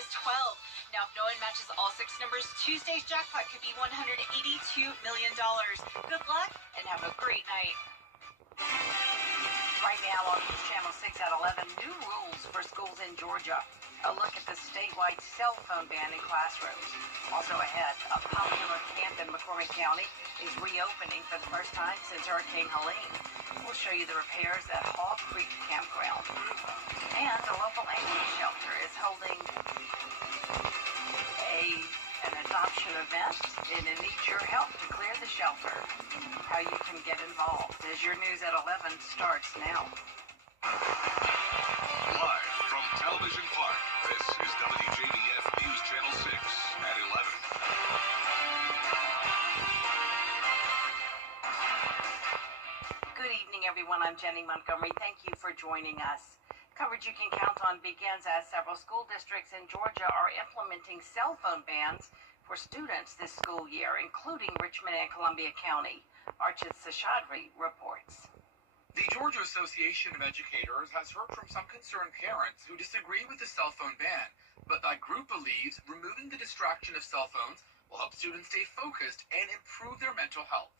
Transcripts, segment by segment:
is 12. Now, if no one matches all 6 numbers, Tuesday's jackpot could be $182 million. Good luck and have a great night. Right now on News Channel 6 at 11, new rules for schools in Georgia. A look at the statewide cell phone ban in classrooms. Also ahead, a popular camp in McCormick County is reopening for the first time since Hurricane Helene. We'll show you the repairs at Hall Creek Campground. And the local animal shelter is holding an adoption event, and it needs your help to clear the shelter. How you can get involved as your news at 11 starts now. Live from Television Park, this is WJBF News Channel 6 at 11. Good evening, everyone. I'm Jenny Montgomery. Thank you for joining us. Coverage you can count on begins as several school districts in Georgia are implementing cell phone bans for students this school year, including Richmond and Columbia County. Archit Seshadri reports. The Georgia Association of Educators has heard from some concerned parents who disagree with the cell phone ban, but that group believes removing the distraction of cell phones will help students stay focused and improve their mental health.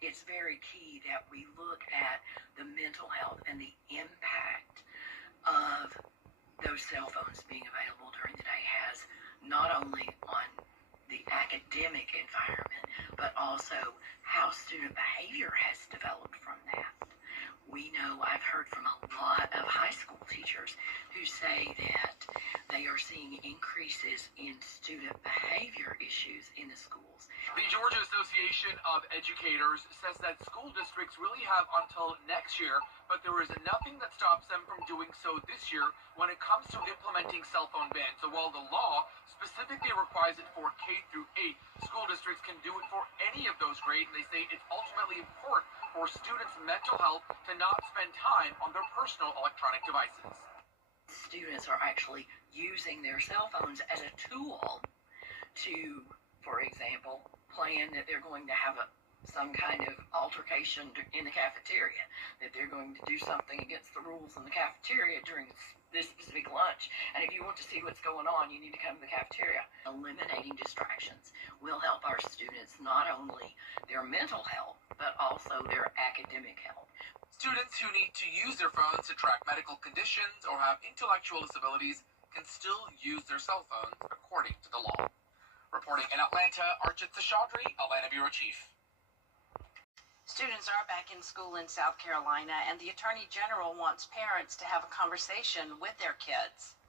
It's very key that we look at the mental health and the impact of those cell phones being available during the day has not only on the academic environment, but also how student behavior has developed from that. We know, I've heard from a lot of high school teachers who say that they are seeing increases in student behavior issues in the schools. The Georgia Association of Educators says that school districts really have until next year, but there is nothing that stops them from doing so this year when it comes to implementing cell phone bans. So while the law specifically requires it for K through 8, school districts can do it for any of those grades, and they say it's ultimately important for students' mental health to not spend time on their personal electronic devices. Students are actually using their cell phones as a tool to, for example, plan that they're going to have some kind of altercation in the cafeteria, that they're going to do something against the rules in the cafeteria during this specific lunch. And if you want to see what's going on, you need to come to the cafeteria. Eliminating distractions will help our students, not only their mental health, but also their academic health. Students who need to use their phones to track medical conditions or have intellectual disabilities can still use their cell phones according to the law. Reporting in Atlanta, Archit Seshadri, Atlanta Bureau Chief. Students are back in school in South Carolina, and the Attorney General wants parents to have a conversation with their kids.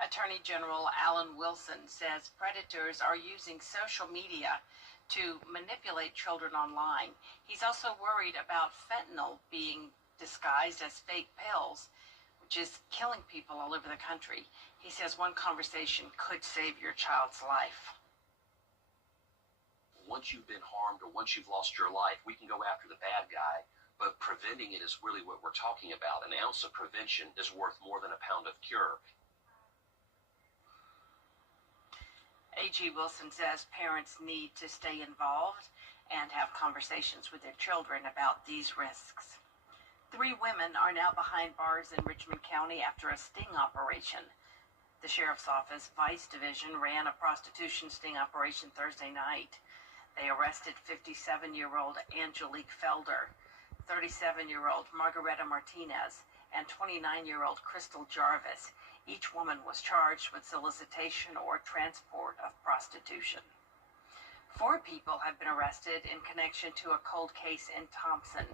Attorney General Alan Wilson says predators are using social media to manipulate children online. He's also worried about fentanyl being disguised as fake pills, which is killing people all over the country. He says one conversation could save your child's life. Once you've been harmed or once you've lost your life, we can go after the bad guy, but preventing it is really what we're talking about. An ounce of prevention is worth more than a pound of cure. AG Wilson says parents need to stay involved and have conversations with their children about these risks. 3 women are now behind bars in Richmond County after a sting operation. The Sheriff's Office Vice Division ran a prostitution sting operation Thursday night. They arrested 57-year-old Angelique Felder, 37-year-old Margareta Martinez, and 29-year-old Crystal Jarvis. Each woman was charged with solicitation or transport of prostitution. 4 people have been arrested in connection to a cold case in Thompson.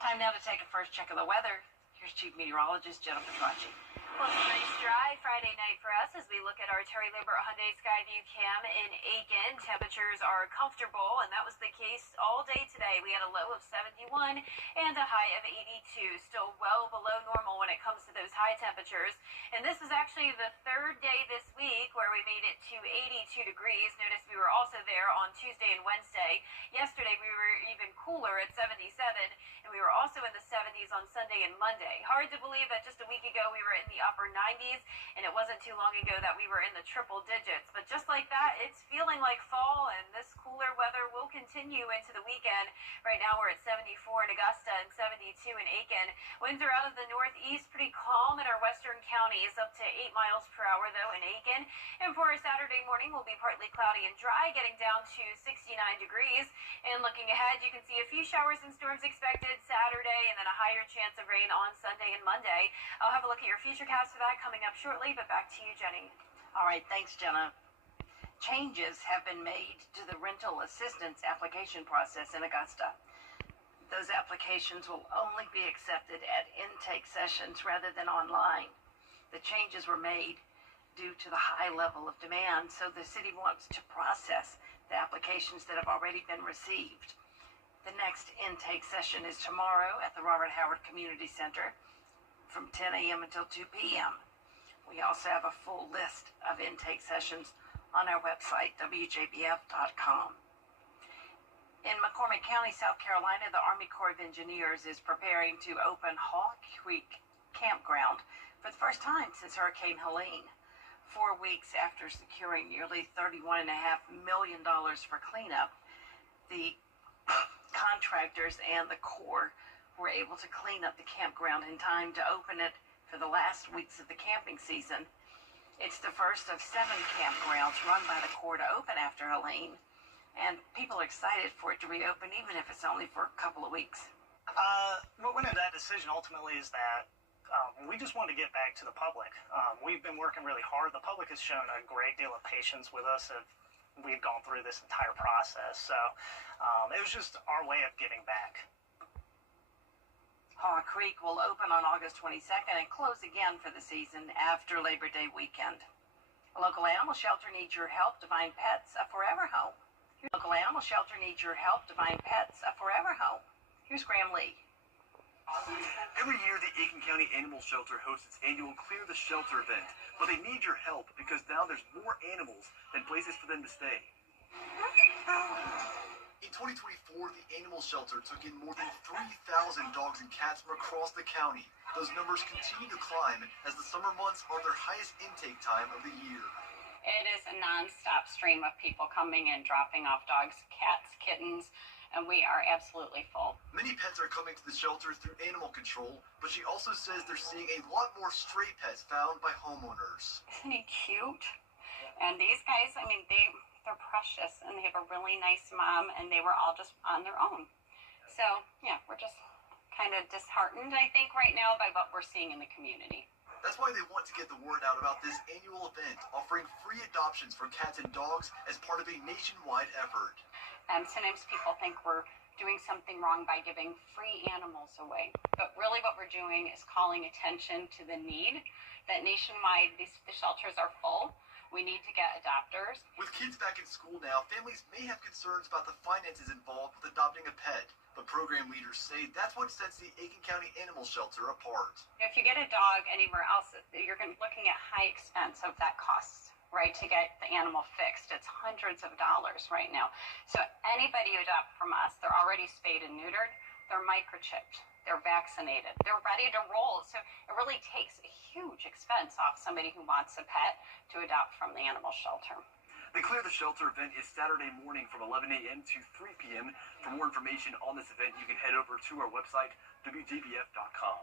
Time now to take a first check of the weather. Here's Chief Meteorologist Jennifer Tracci. Well, it's a nice dry Friday night for us as we look at our Terry Liebert Hyundai Skyview Cam in Aiken. Temperatures are comfortable, and that was the case all day today. We had a low of 71 and a high of 82, still well below normal when it comes to those high temperatures. And this is actually the 3rd day this week where we've made it to 82 degrees. Notice we were also there on Tuesday and Wednesday. Yesterday we were even cooler at 77, and we were also in the 70s on Sunday and Monday. Hard to believe that just a week ago we were in the upper 90s, and it wasn't too long ago that we were in the triple digits. But just like that, it's feeling like fall, and this cooler weather will continue into the weekend. Right now we're at 74 in Augusta and 72 in Aiken. Winds are out of the northeast, pretty calm in our western counties, up to 8 miles per hour though in Aiken. And for our Saturday morning, will be partly cloudy and dry, getting down to 69 degrees. And looking ahead, you can see a few showers and storms expected Saturday, and then a higher chance of rain on Sunday and Monday. I'll have a look at your futurecast for that coming up shortly, but back to you, Jenny. All right, thanks, Jenna. Changes have been made to the rental assistance application process in Augusta. Those applications will only be accepted at intake sessions rather than online. The changes were made due to the high level of demand, so the city wants to process the applications that have already been received. The next intake session is tomorrow at the Robert Howard Community Center from 10 a.m. until 2 p.m. We also have a full list of intake sessions on our website, WJBF.com. In McCormick County, South Carolina, the Army Corps of Engineers is preparing to open Haw Creek Campground for the first time since Hurricane Helene. 4 weeks after securing nearly $31.5 million for cleanup, the contractors and the Corps were able to clean up the campground in time to open it for the last weeks of the camping season. It's the first of 7 campgrounds run by the Corps to open after Helene, and people are excited for it to reopen, even if it's only for a couple of weeks. What went into that decision ultimately is that we just wanted to get back to the public. We've been working really hard. The public has shown a great deal of patience with us as we've gone through this entire process. So it was just our way of giving back. Haw Creek will open on August 22nd and close again for the season after Labor Day weekend. A local animal shelter needs your help to find pets a forever home. Local animal shelter needs your help to find pets a forever home. Here's Graham Lee. Every year, the Aiken County Animal Shelter hosts its annual Clear the Shelter event, but they need your help because now there's more animals than places for them to stay. In 2024, the animal shelter took in more than 3,000 dogs and cats from across the county. Those numbers continue to climb as the summer months are their highest intake time of the year. It is a non-stop stream of people coming and dropping off dogs, cats, kittens, and we are absolutely full. Many pets are coming to the shelter through animal control, but she also says they're seeing a lot more stray pets found by homeowners. Isn't he cute? And these guys, I mean, they're precious, and they have a really nice mom, and they were all just on their own. So, yeah, we're just kind of disheartened, I think, right now by what we're seeing in the community. That's why they want to get the word out about this annual event, offering free adoptions for cats and dogs as part of a nationwide effort. Sometimes people think we're doing something wrong by giving free animals away. But really what we're doing is calling attention to the need that nationwide the shelters are full. We need to get adopters. With kids back in school now, families may have concerns about the finances involved with adopting a pet. But program leaders say that's what sets the Aiken County Animal Shelter apart. If you get a dog anywhere else, you're looking at high expense of that cost, right, to get the animal fixed. It's hundreds of dollars right now. So anybody who adopts from us, they're already spayed and neutered, they're microchipped, they're vaccinated, they're ready to roll. So it really takes a huge expense off somebody who wants a pet to adopt from the animal shelter. The Clear the Shelter event is Saturday morning from 11 a.m. to 3 p.m. For more information on this event, you can head over to our website, WJBF.com.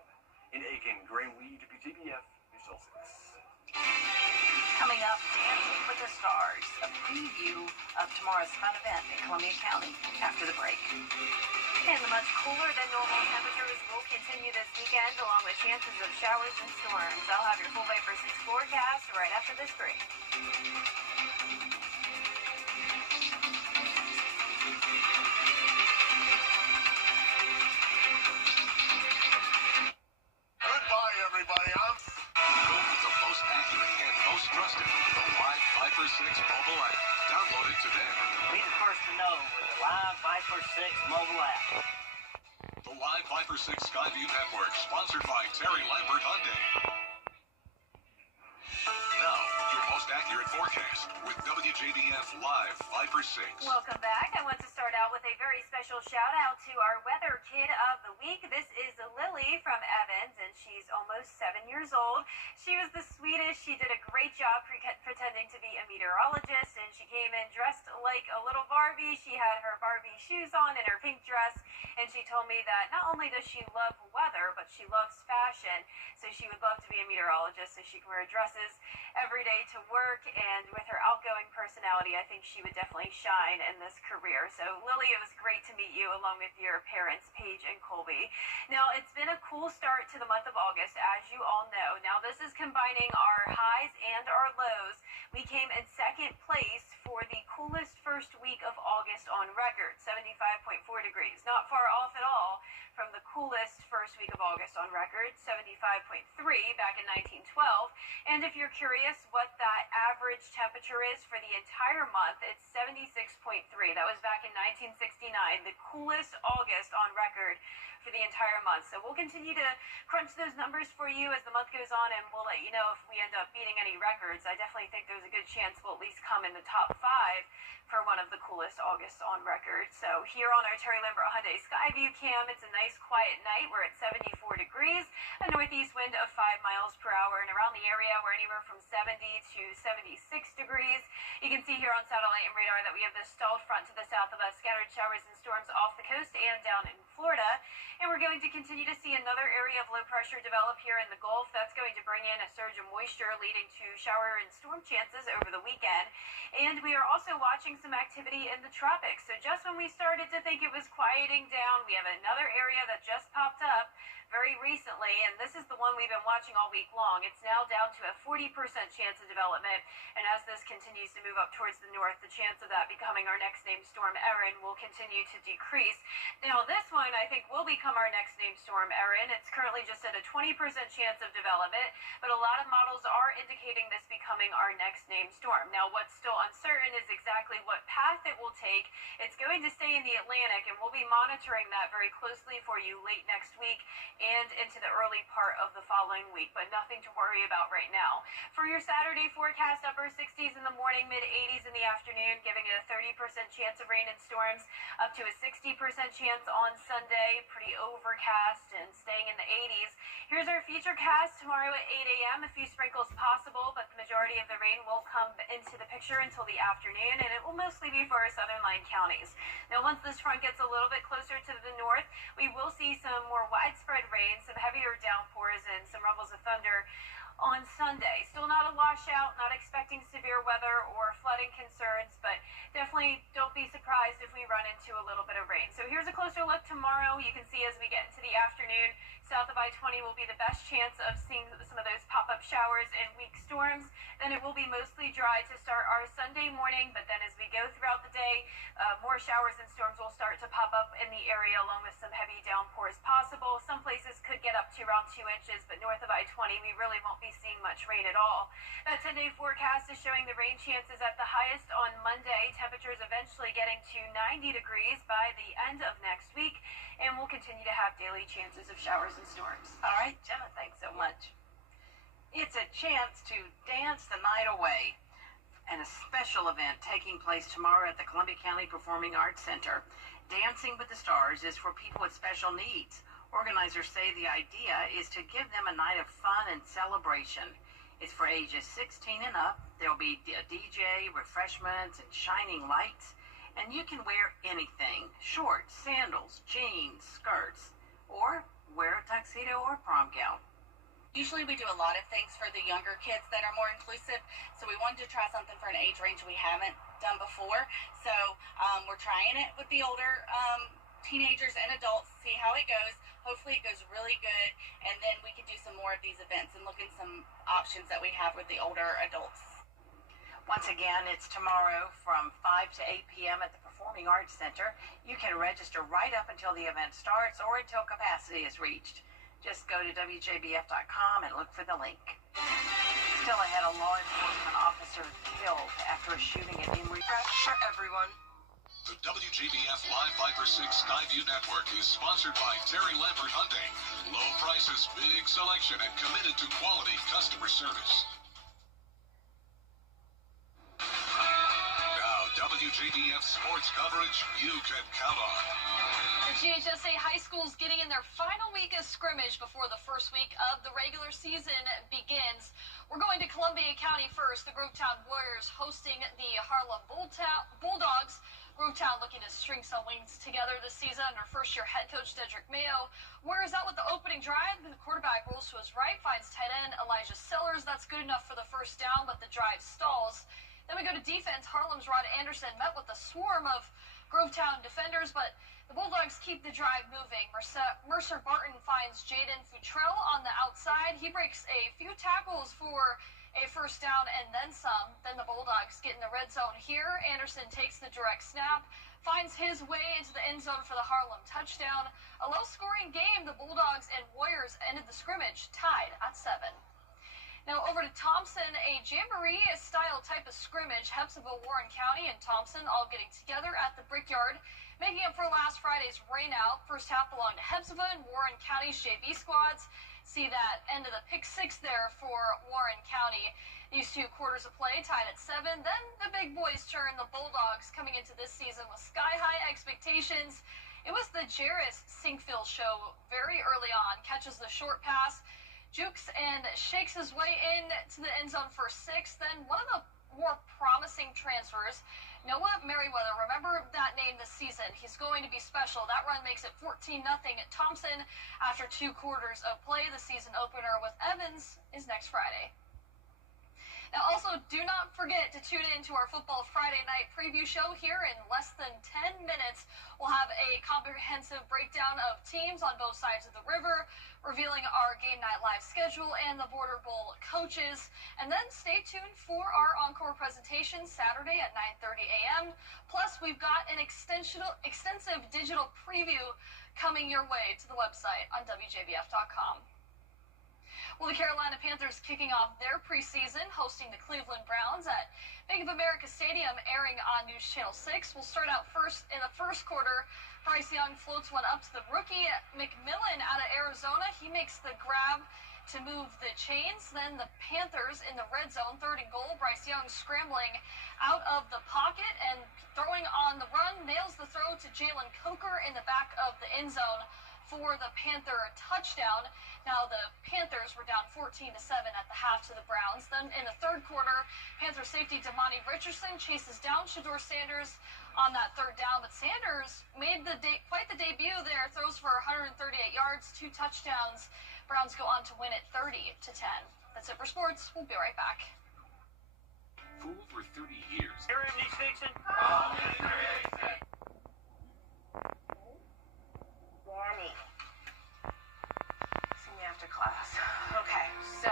In Aiken, Graham Lee, WJBF, News 6. Coming up, Dancing with the Stars, a preview of tomorrow's fun event in Columbia County after the break. And the much cooler than normal temperatures will continue this weekend, along with chances of showers and storms. I'll have your full Vapor 6 forecast right after this break. Goodbye, everybody. Go with the most accurate and most trusted, the Live Viper 6 mobile app. Download it today. Be the first to know with the Live Viper 6 mobile app. The Live Viper 6 Skyview Network, sponsored by Terry Lambert Hyundai. Now, your most accurate forecast with WJBF Live 5 for 6. Welcome back. I want to start out with a very special shout out to our weather kid of the week. This is Lily from Evans, and she's almost 7 years old. She was the sweetest. She did a great job pretending to be a meteorologist, and she came in dressed like a little Barbie. She had her Barbie shoes on and her pink dress, and she told me that not only does she love weather, but she loves fashion, so she would love to be a meteorologist so she can wear dresses every day to work, and with her outgoing personality, I think she would definitely shine in this career. So Lily, it was great to meet you along with your parents, Paige and Colby. Now, it's been a cool start to the month of August, as you all know. Now, this is combining our highs and our lows. We came in second place for the coolest first week of August on record, 75.4 degrees. Not far off at all from the coolest first week of August on record, 75.3 back in 1912. And if you're curious what that average temperature is for the entire month, it's 76.3. That was back in 1969, the coolest August on record for the entire month. So we'll continue to crunch those numbers for you as the month goes on, and we'll let you know if we end up beating any records. I definitely think there's a good chance we'll at least come in the top 5 for one of the coolest Augusts on record. So here on our Terry Lambert Hyundai Skyview Cam, it's a nice quiet night. We're at 74 degrees, a northeast wind of 5 miles per hour, and around the area we're anywhere from 70 to 76 degrees. You can see here on satellite and radar that we have this stalled front to the south of us, scattered showers and storms off the coast and down in Florida. And we're going to continue to see another area of low pressure develop here in the Gulf. That's going to bring in a surge of moisture, leading to shower and storm chances over the weekend. And we are also watching some activity in the tropics. So just when we started to think it was quieting down, we have another area that just popped up very recently, and this is the one we've been watching all week long. It's now down to a 40% chance of development, and as this continues to move up towards the north, the chance of that becoming our next named storm, Erin, will continue to decrease. Now, this one, I think, will become our next named storm, Erin. It's currently just at a 20% chance of development, but a lot of models are indicating this becoming our next named storm. Now, what's still uncertain is exactly what path it will take. It's going to stay in the Atlantic, and we'll be monitoring that very closely for you late next week and into the early part of the following week, but nothing to worry about right now. For your Saturday forecast, upper 60s in the morning, mid 80s in the afternoon, giving it a 30% chance of rain and storms, up to a 60% chance on Sunday, pretty overcast and staying in the 80s. Here's our future cast tomorrow at 8 a.m. A few sprinkles possible, but the majority of the rain won't come into the picture until the afternoon, and it will mostly be for our southern line counties. Now, once this front gets a little bit closer to the north, we will see some more widespread rain, some heavier downpours, and some rumbles of thunder on Sunday. Still not a washout, not expecting severe weather or flooding concerns, but definitely don't be surprised if we run into a little bit of rain. So here's a closer look tomorrow. You can see as we get into the afternoon, south of I-20 will be the best chance of seeing some of those pop-up showers and weak storms. Then it will be mostly dry to start our Sunday morning, but then as we go throughout the day, more showers and storms will start to pop up in the area, along with some heavy downpours possible. Some places could get up to around 2 inches, but north of I-20, we really won't be seeing much rain at all. That 10-day forecast is showing the rain chances at the highest on Monday. Temperatures eventually getting to 90 degrees by the end of next week, and we'll continue to have daily chances of showers and storms. All right, Jenna, thanks so much. It's a chance to dance the night away, and a special event taking place tomorrow at the Columbia County Performing Arts Center. Dancing with the Stars is for people with special needs. Organizers say the idea is to give them a night of fun and celebration. It's for ages 16 and up. There'll be a DJ, refreshments, and shining lights. And you can wear anything: shorts, sandals, jeans, skirts, or wear a tuxedo or prom gown. Usually we do a lot of things for the younger kids that are more inclusive, so we wanted to try something for an age range we haven't done before. So we're trying it with the older teenagers and adults, see how it goes. Hopefully it goes really good, and then we can do some more of these events and look at some options that we have with the older adults. Once again, it's tomorrow from 5 to 8 p.m. at the Performing Arts Center. You can register right up until the event starts or until capacity is reached. Just go to WJBF.com and look for the link. Still ahead, a law enforcement officer killed after a shooting at Emory. For everyone. The WJBF Live 5 for 6 Skyview Network is sponsored by Terry Lambert Hyundai. Low prices, big selection, and committed to quality customer service. WJBF sports coverage you can count on. The GHSA high schools getting in their final week of scrimmage before the first week of the regular season begins. We're going to Columbia County first. The Grovetown Warriors hosting the Harlem Bulldogs. Grovetown looking to string some wins together this season under first-year head coach Dedrick Mayo. Warriors out with the opening drive. The quarterback rolls to his right, finds tight end Elijah Sellers. That's good enough for the first down, but the drive stalls. Then we go to defense. Harlem's Rod Anderson met with a swarm of Grovetown defenders, but the Bulldogs keep the drive moving. Mercer Barton finds Jaden Futrell on the outside. He breaks a few tackles for a first down and then some. Then the Bulldogs get in the red zone here. Anderson takes the direct snap, finds his way into the end zone for the Harlem touchdown. A low-scoring game. The Bulldogs and Warriors ended the scrimmage tied at 7. Now over to Thompson, a jamboree-style type of scrimmage. Hepzibah, Warren County, and Thompson all getting together at the Brickyard, making up for last Friday's rainout. First half belonged to Hepzibah and Warren County's JV squads. See that end of the pick six there for Warren County. These 2 quarters of play tied at 7. Then the big boys turn. The Bulldogs coming into this season with sky-high expectations. It was the Jarris Sinkfield show very early on. Catches the short pass, jukes and shakes his way in to the end zone for 6. Then one of the more promising transfers, Noah Merriweather. Remember that name this season. He's going to be special. That run makes it 14-0 at Thompson after 2 quarters of play. The season opener with Evans is next Friday. Now, also, do not forget to tune in to our Football Friday Night preview show here in less than 10 minutes. We'll have a comprehensive breakdown of teams on both sides of the river, revealing our game night live schedule and the Border Bowl coaches. And then stay tuned for our encore presentation Saturday at 9:30 a.m. Plus, we've got an extensive digital preview coming your way to the website on WJBF.com. Well, the Carolina Panthers kicking off their preseason, hosting the Cleveland Browns at Bank of America Stadium, airing on News Channel 6. We'll start out first in the first quarter. Bryce Young floats one up to the rookie McMillan out of Arizona. He makes the grab to move the chains. Then the Panthers in the red zone, 3rd and goal. Bryce Young scrambling out of the pocket and throwing on the run, nails the throw to Jalen Coker in the back of the end zone for the Panther touchdown. Now the Panthers were down 14-7 at the half to the Browns. Then in the 3rd quarter, Panther safety Damani Richardson chases down Shador Sanders on that 3rd down, but Sanders made quite the debut there, throws for 138 yards, 2 touchdowns. Browns go on to win it 30-10. That's it for sports. We'll be right back. Fool for 30 years. Here in these station. Danny. See me after class. Okay, so,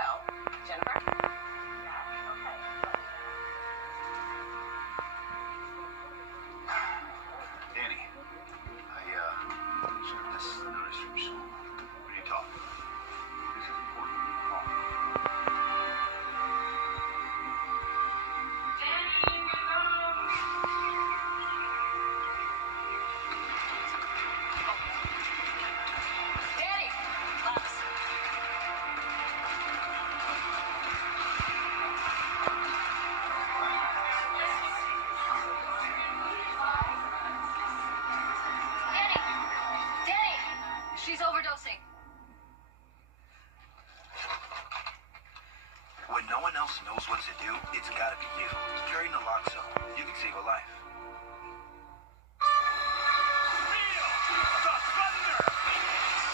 Jennifer? Yeah, okay. Danny, I just got this notice from school. We need to talk. This is important. Call. Danny! Class. Danny! She's overdosing. When no one else knows what to do, it's gotta be you. Carry naloxone. You can save a life.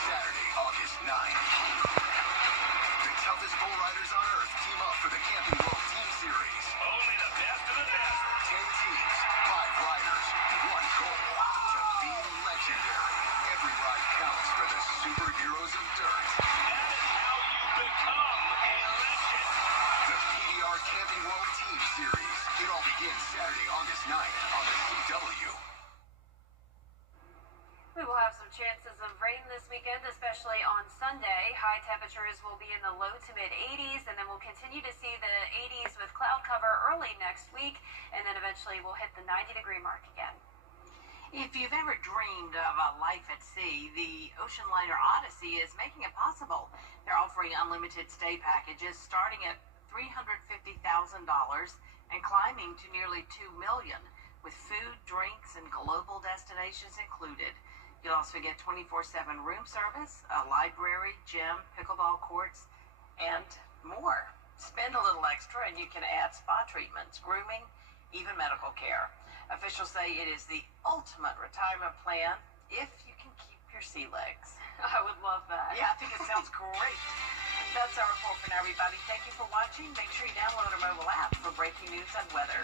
Saturday, August 9th. The toughest bull riders on earth team up for the Camping World Team Series. Only the best of the best. 10 teams, 5 riders, 1 goal. To be legendary. Every ride counts for the superheroes of dirt. That is how you become a legend. The PBR Camping World Team Series. It all begins Saturday, August 9th on the CW. We will have some chances of rain this weekend, especially on Sunday. High temperatures will be in the low to mid 80s, and then we'll continue to see the 80s with cloud cover early next week, and then eventually we'll hit the 90-degree mark again. If you've ever dreamed of a life at sea, the Ocean Liner Odyssey is making it possible. They're offering unlimited stay packages starting at $350,000 and climbing to nearly $2 million. with food, drinks, and global destinations included. You'll also get 24/7 room service, a library, gym, pickleball courts, and more. Spend a little extra and you can add spa treatments, grooming, even medical care. Officials say it is the ultimate retirement plan if you can keep your sea legs. I would love that. Yeah, I think it sounds great. That's our report for now, everybody. Thank you for watching. Make sure you download our mobile app for breaking news and weather.